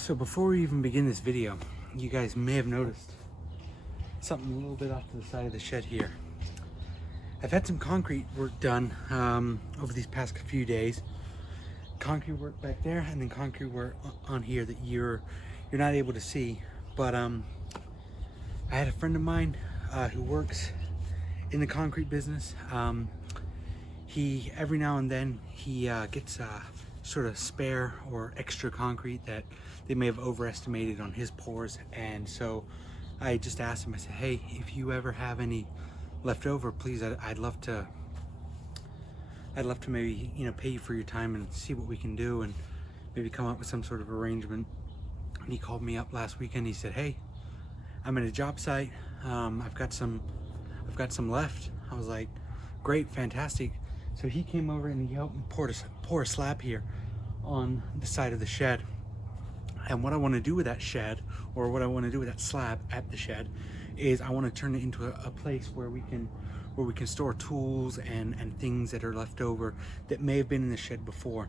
So before we even begin this video, you guys may have noticed something a little bit off to the side of the shed here. I've had some concrete work done over these past few days. Concrete work back there, and then concrete work on here that you're not able to see. But I had a friend of mine who works in the concrete business. He every now and then he gets sort of spare or extra concrete that they may have overestimated on his pours, and so I just asked him, I said, hey, if you ever have any left over, please, I'd love to maybe, pay you for your time and see what we can do and maybe come up with some sort of arrangement. And he called me up last weekend. He said, hey, I'm at a job site. I've got some left. I was like, great, fantastic. So he came over and he helped me pour a slab here on the side of the shed. And what I want to do with that shed, or what I want to do with that slab at the shed, is I want to turn it into a place where we can store tools and things that are left over that may have been in the shed before.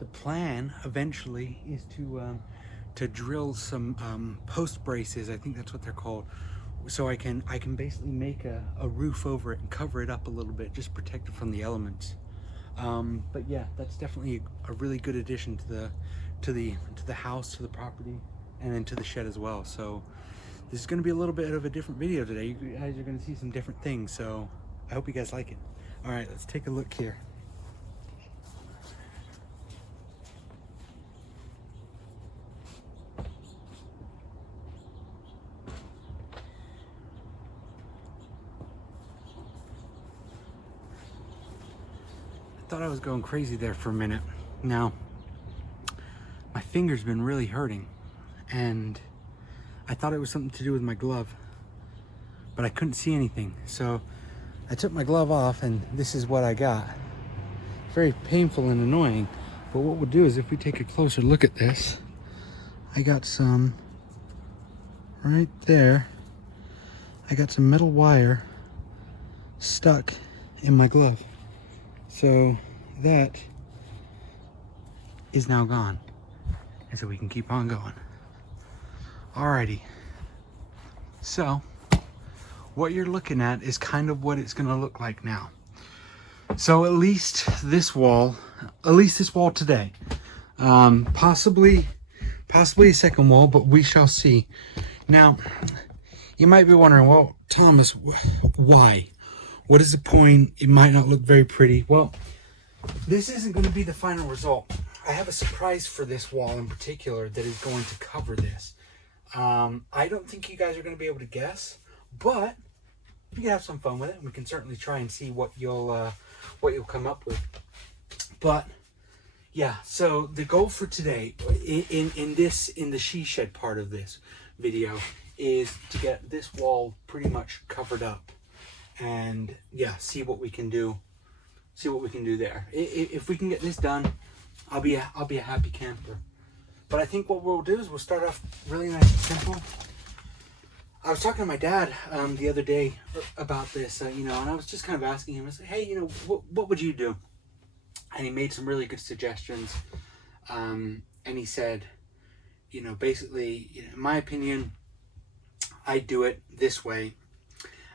The plan eventually is to drill some post braces. I think that's what they're called. So I can basically make a roof over it and cover it up a little bit, just protect it from the elements. But yeah, that's definitely a really good addition to the house, to the property, and then to the shed as well. So this is going to be a little bit of a different video today. You guys are going to see some different things, so I hope you guys like it. All right, let's take a look here. I thought I was going crazy there for a minute. Now, my finger's been really hurting, and I thought it was something to do with my glove, but I couldn't see anything. So I took my glove off, and this is what I got. Very painful and annoying, but what we'll do is, if we take a closer look at this, I got some right there. I got some metal wire stuck in my glove. So that is now gone, and so we can keep on going. Alrighty, so what you're looking at is kind of what it's gonna look like now. So at least this wall today, possibly a second wall, but we shall see. Now, you might be wondering, well, Thomas, why? What is the point? It might not look very pretty. Well, this isn't going to be the final result. I have a surprise for this wall in particular that is going to cover this. I don't think you guys are going to be able to guess, but we can have some fun with it. We can certainly try and see what you'll come up with. But yeah, so the goal for today in the she shed part of this video is to get this wall pretty much covered up. And yeah, see what we can do there. If we can get this done, I'll be a happy camper. But I think what we'll do is we'll start off really nice and simple. I was talking to my dad the other day about this, and I was just kind of asking him. I said, hey, what would you do? And he made some really good suggestions. And he said, basically, in my opinion, I do it this way.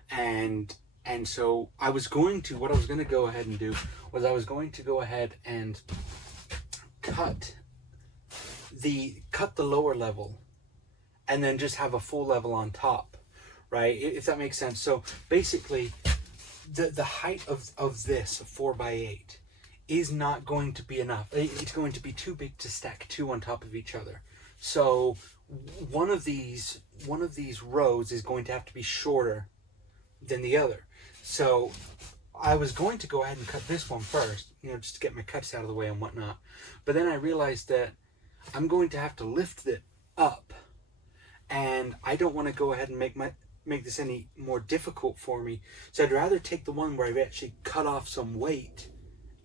And so what I was going to go ahead and do was I was going to go ahead and cut the lower level and then just have a full level on top, right? If that makes sense. So basically the height of this 4x8 is not going to be enough. It's going to be too big to stack two on top of each other. So one of these rows is going to have to be shorter than the other. So I was going to go ahead and cut this one first, just to get my cuts out of the way and whatnot. But then I realized that I'm going to have to lift it up, and I don't want to go ahead and make this any more difficult for me. So I'd rather take the one where I've actually cut off some weight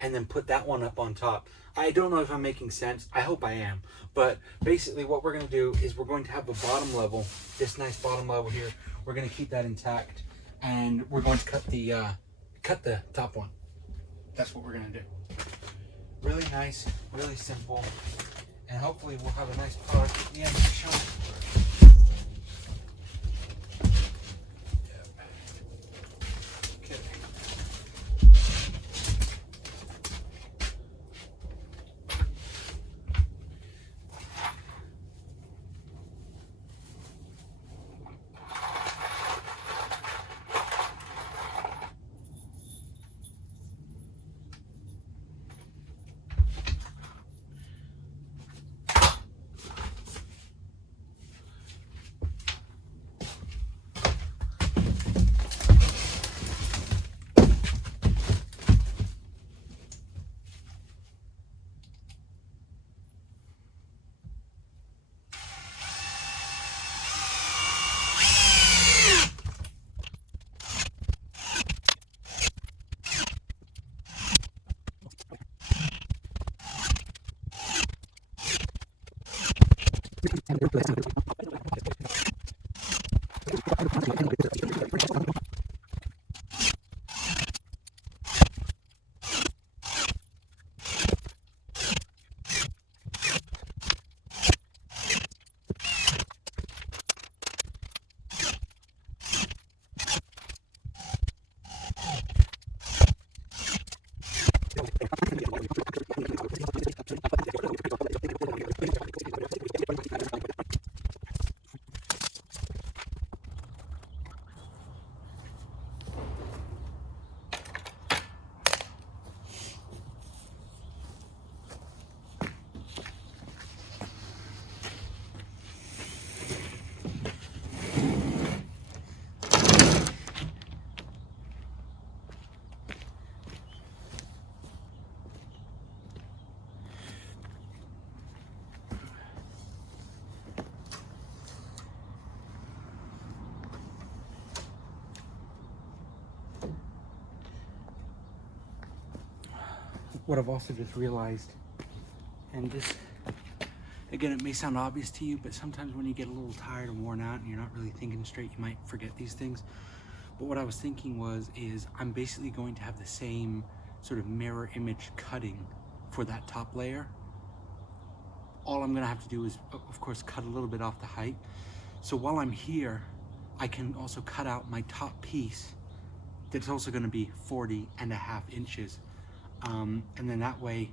and then put that one up on top. I don't know if I'm making sense. I hope I am. But basically what we're going to do is we're going to have the bottom level, this nice bottom level here. We're going to keep that intact. And we're going to cut the top one. That's what we're going to do. Really nice, really simple, And hopefully we'll have a nice product at the end to show. What I've also just realized, and this, again, it may sound obvious to you, but sometimes when you get a little tired and worn out and you're not really thinking straight, you might forget these things. But what I was thinking is I'm basically going to have the same sort of mirror image cutting for that top layer. All I'm gonna have to do is, of course, cut a little bit off the height. So while I'm here, I can also cut out my top piece that's also gonna be 40.5 inches. And then that way,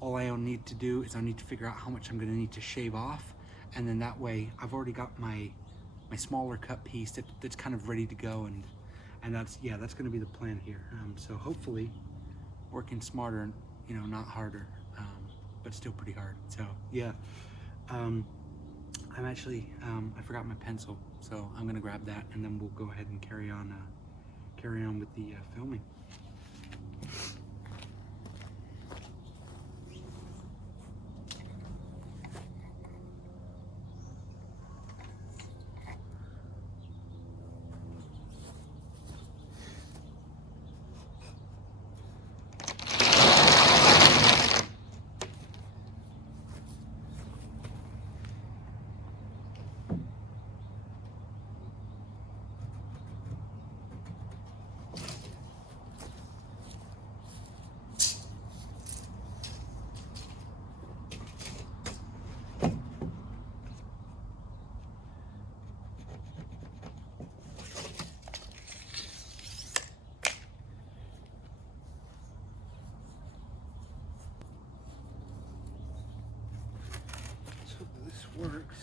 all I need to do is I need to figure out how much I'm gonna need to shave off. And then that way, I've already got my smaller cut piece that's kind of ready to go. And that's gonna be the plan here. So hopefully, working smarter, not harder, but still pretty hard. So yeah, I'm actually, I forgot my pencil. So I'm gonna grab that and then we'll go ahead and carry on with the filming. Works.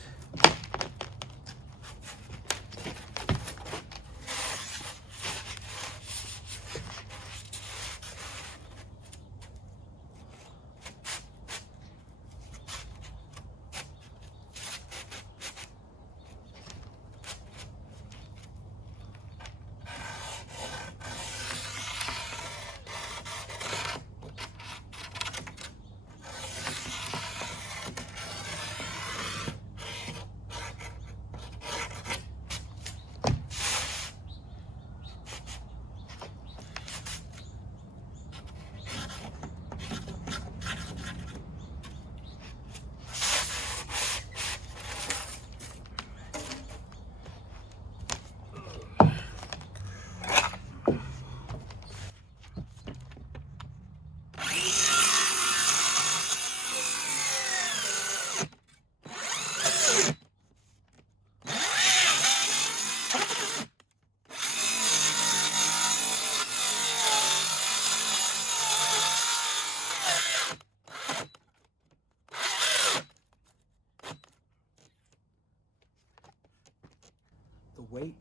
the weight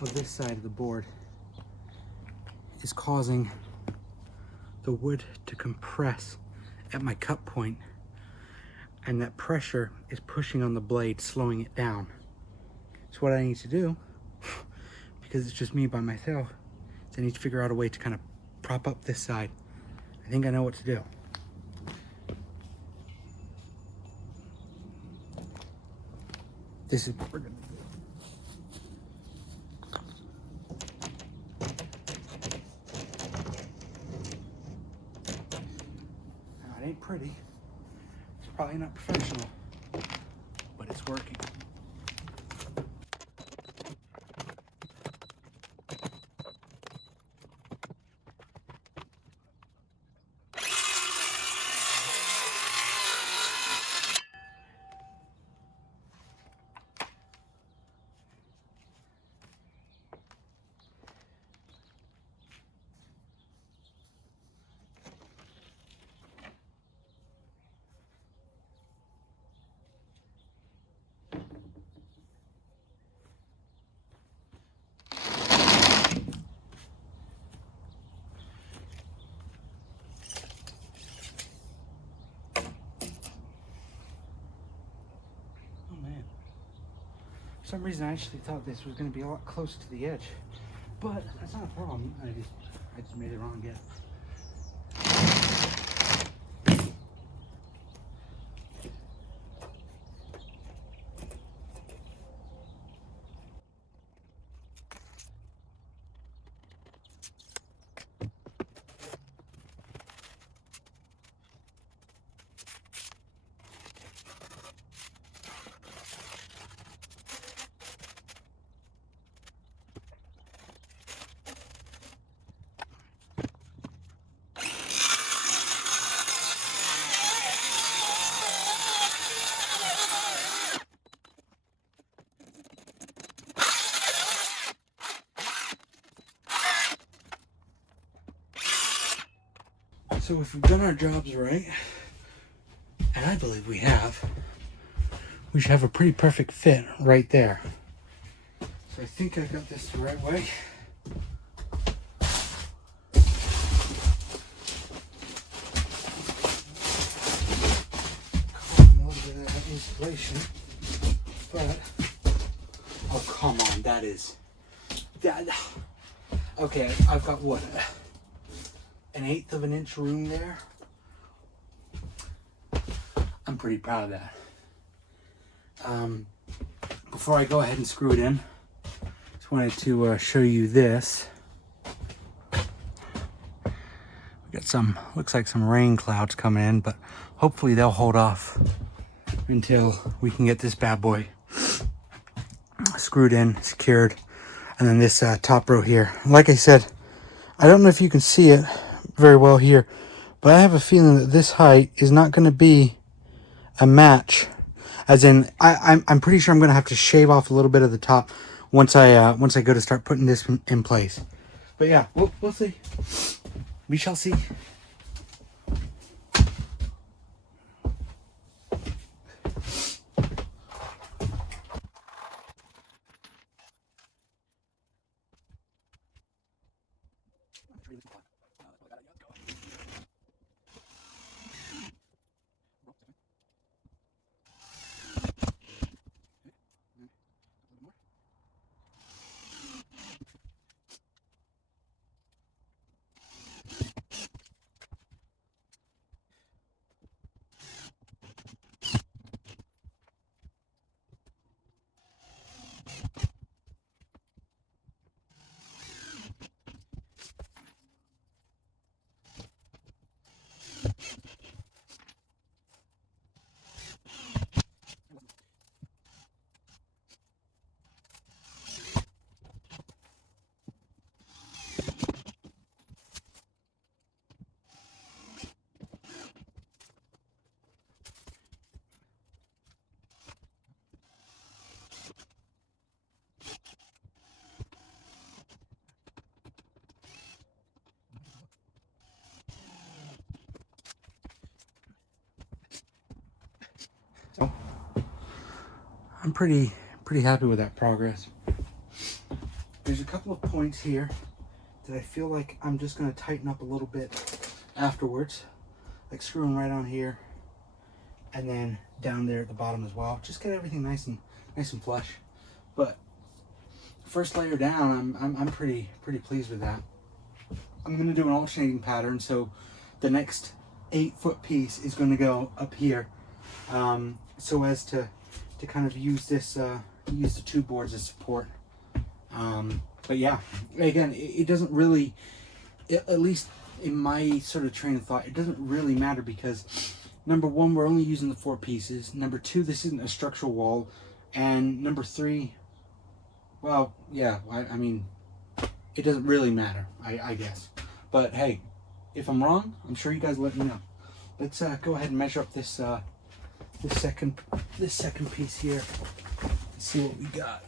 of this side of the board is causing the wood to compress at my cut point, and that pressure is pushing on the blade, slowing it down. So what I need to do, because it's just me by myself, is I need to figure out a way to kind of prop up this side. I think I know what to do. This is what we're gonna do. Now, it ain't pretty. It's probably not professional, but it's working. For some reason, I actually thought this was going to be a lot closer to the edge, but that's not a problem. I just made it wrong again. So if we've done our jobs right, and I believe we should have a pretty perfect fit right there. So I think I got this the right way. Caught a little bit of that insulation, but oh come on, that. Okay, I've got what? An 1/8 of an inch room there. I'm pretty proud of that. Before I go ahead and screw it in, just wanted to show you this. We got looks like some rain clouds coming in, but hopefully they'll hold off until we can get this bad boy screwed in, secured. And then this top row here. Like I said, I don't know if you can see it very well here, but I have a feeling that this height is not going to be a match. As in, I'm pretty sure I'm going to have to shave off a little bit of the top once I go to start putting this in place. But yeah, we'll see. We shall see. So I'm pretty pretty happy with that progress. There's a couple of points here that I feel like I'm just going to tighten up a little bit afterwards, like screwing right on here and then down there at the bottom as well. Just get everything nice and flush. But first layer down, I'm pretty pleased with that. I'm going to do an alternating pattern, so the next 8-foot piece is going to go up here, so as to kind of use this use the two boards as support. But yeah, again, it doesn't really, at least in my sort of train of thought, it doesn't really matter, because number one, we're only using the 4 pieces. Number two, this isn't a structural wall. And number three, well, yeah, I mean, it doesn't really matter, I guess. But hey, if I'm wrong, I'm sure you guys let me know. Let's go ahead and measure up this second piece here. Let's see what we got.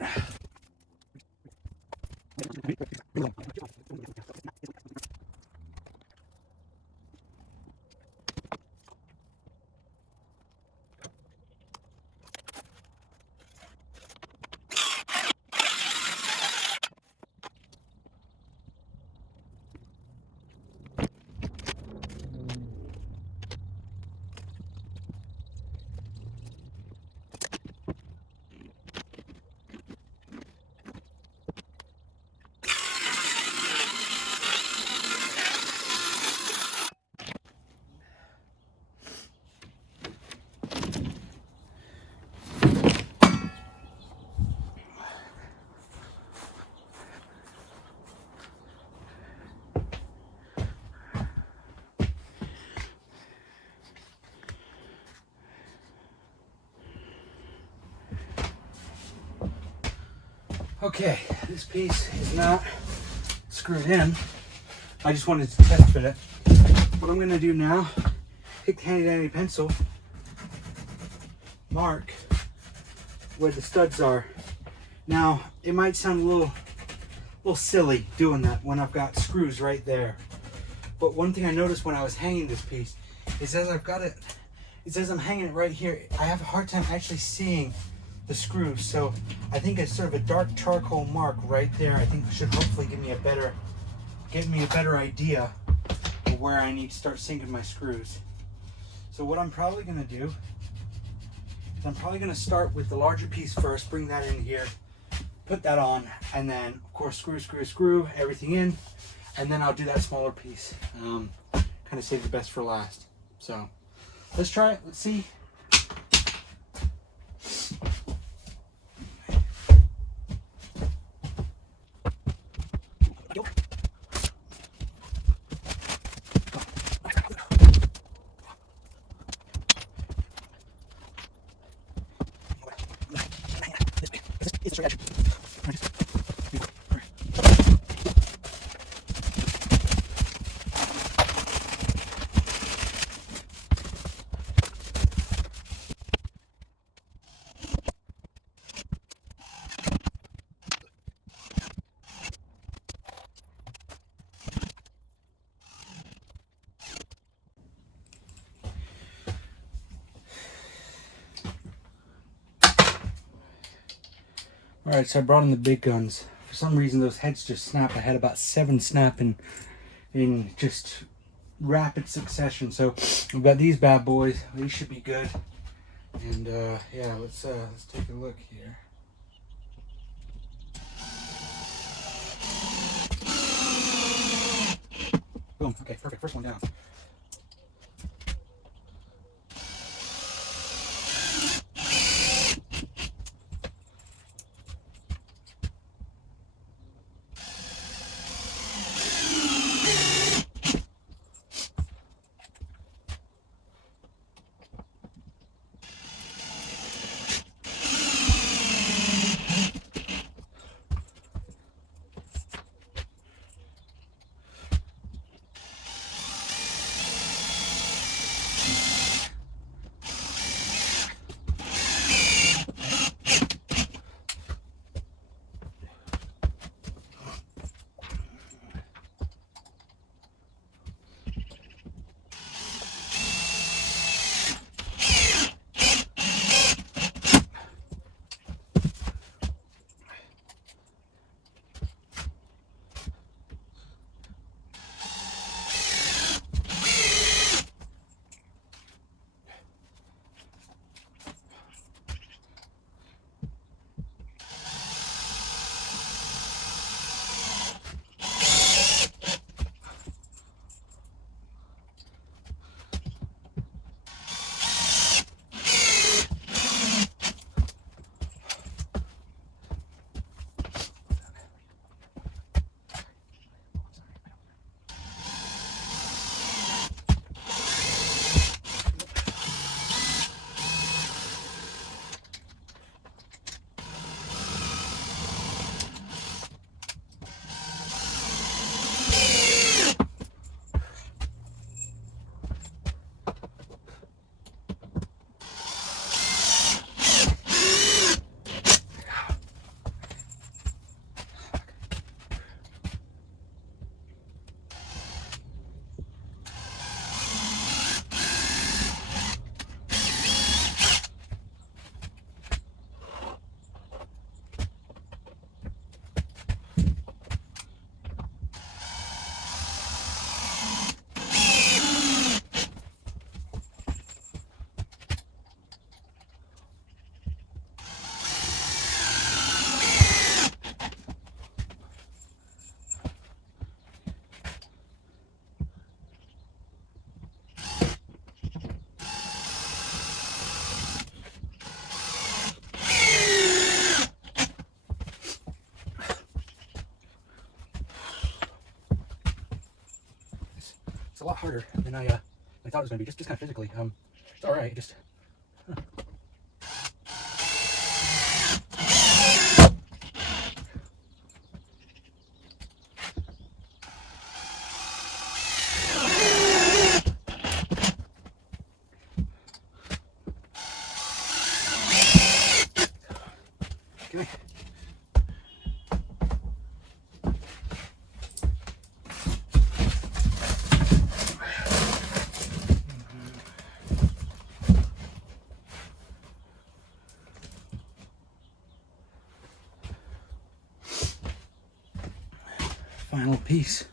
Okay, this piece is not screwed in. I just wanted to test fit it. What I'm going to do now, take the handy dandy pencil, mark where the studs are. Now, it might sound a little silly doing that when I've got screws right there. But one thing I noticed when I was hanging this piece is as I've got it, as I'm hanging it right here, I have a hard time actually seeing the screws. So I think it's sort of a dark charcoal mark right there. I think should hopefully give me a better idea of where I need to start sinking my screws. So what I'm probably going to do is I'm probably going to start with the larger piece first, bring that in here, put that on, and then of course screw everything in, and then I'll do that smaller piece. Kind of save the best for last. So let's try it. Let's see. Alright, so I brought in the big guns. For some reason those heads just snap. I had about 7 snap in just rapid succession. So we've got these bad boys. These should be good. And yeah, let's take a look here. Boom. Okay, perfect. First one down. It's a lot harder than I thought it was going to be, just kind of physically. It's all right, just... Okay. Final piece.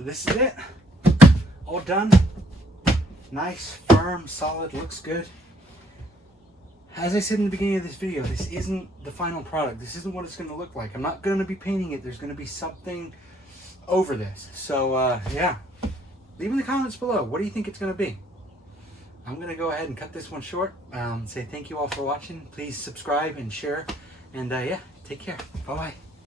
So this is it. All done. Nice, firm, solid, looks good. As I said in the beginning of this video, this isn't the final product. This isn't what it's going to look like. I'm not going to be painting it. There's going to be something over this. So yeah, leave in the comments below. What do you think it's going to be? I'm going to go ahead and cut this one short. Say thank you all for watching. Please subscribe and share. And yeah, take care. Bye-bye.